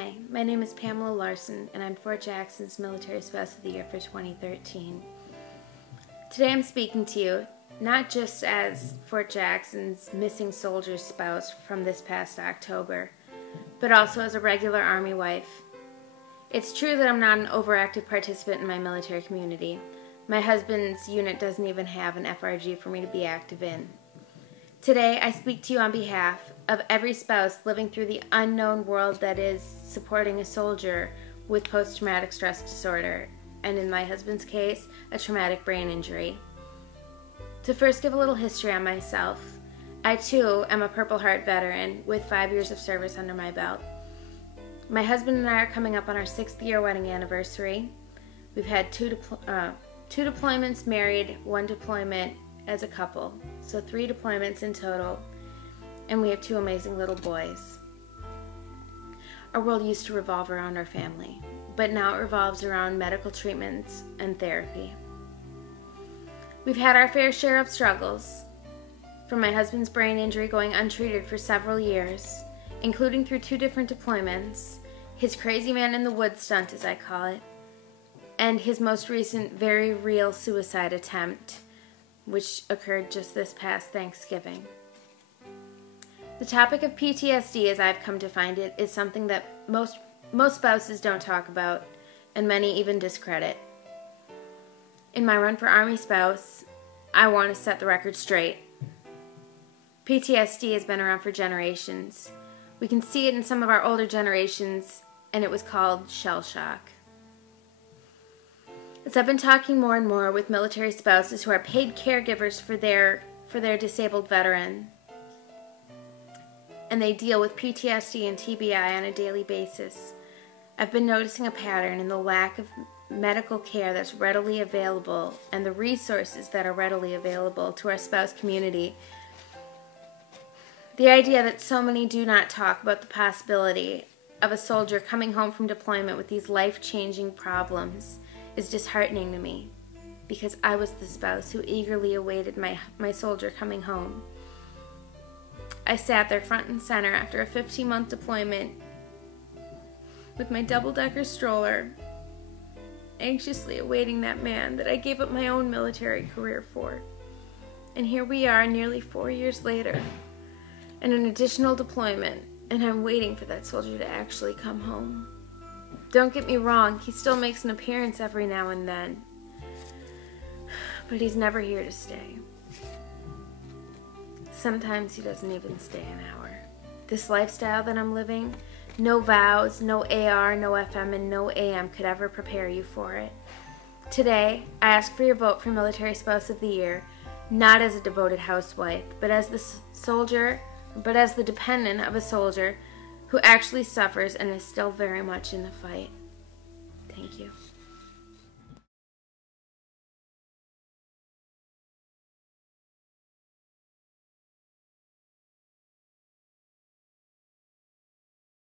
Hi, my name is Pamela Larson, and I'm Fort Jackson's Military Spouse of the Year for 2013. Today I'm speaking to you not just as Fort Jackson's missing soldier's spouse from this past October, but also as a regular Army wife. It's true that I'm not an overactive participant in my military community. My husband's unit doesn't even have an FRG for me to be active in. Today, I speak to you on behalf of every spouse living through the unknown world that is supporting a soldier with post-traumatic stress disorder, and in my husband's case, a traumatic brain injury. To first give a little history on myself, I too am a Purple Heart veteran with 5 years of service under my belt. My husband and I are coming up on our 6th year wedding anniversary. We've had two deployments, married, 1 deployment as a couple, so 3 deployments in total, and we have 2 amazing little boys. Our world used to revolve around our family, but now it revolves around medical treatments and therapy. We've had our fair share of struggles, from my husband's brain injury going untreated for several years, including through 2 different deployments, his crazy man in the woods stunt, as I call it, and his most recent very real suicide attempt, which occurred just this past Thanksgiving. The topic of PTSD, as I've come to find it, is something that most spouses don't talk about, and many even discredit. In my run for Army spouse, I want to set the record straight. PTSD has been around for generations. We can see it in some of our older generations, and it was called shell shock. As I've been talking more and more with military spouses who are paid caregivers for their disabled veteran, and they deal with PTSD and TBI on a daily basis, I've been noticing a pattern in the lack of medical care that's readily available and the resources that are readily available to our spouse community. The idea that so many do not talk about the possibility of a soldier coming home from deployment with these life-changing problems is disheartening to me, because I was the spouse who eagerly awaited my soldier coming home. I sat there front and center after a 15-month deployment with my double-decker stroller, anxiously awaiting that man that I gave up my own military career for. And here we are nearly 4 years later, and an additional deployment, and I'm waiting for that soldier to actually come home. Don't get me wrong, he still makes an appearance every now and then, but he's never here to stay. Sometimes he doesn't even stay an hour. This lifestyle that I'm living, no vows, no AR, no FM, and no AM could ever prepare you for it. Today, I ask for your vote for Military Spouse of the Year, not as a devoted housewife, but as the dependent of a soldier who actually suffers and is still very much in the fight. Thank you.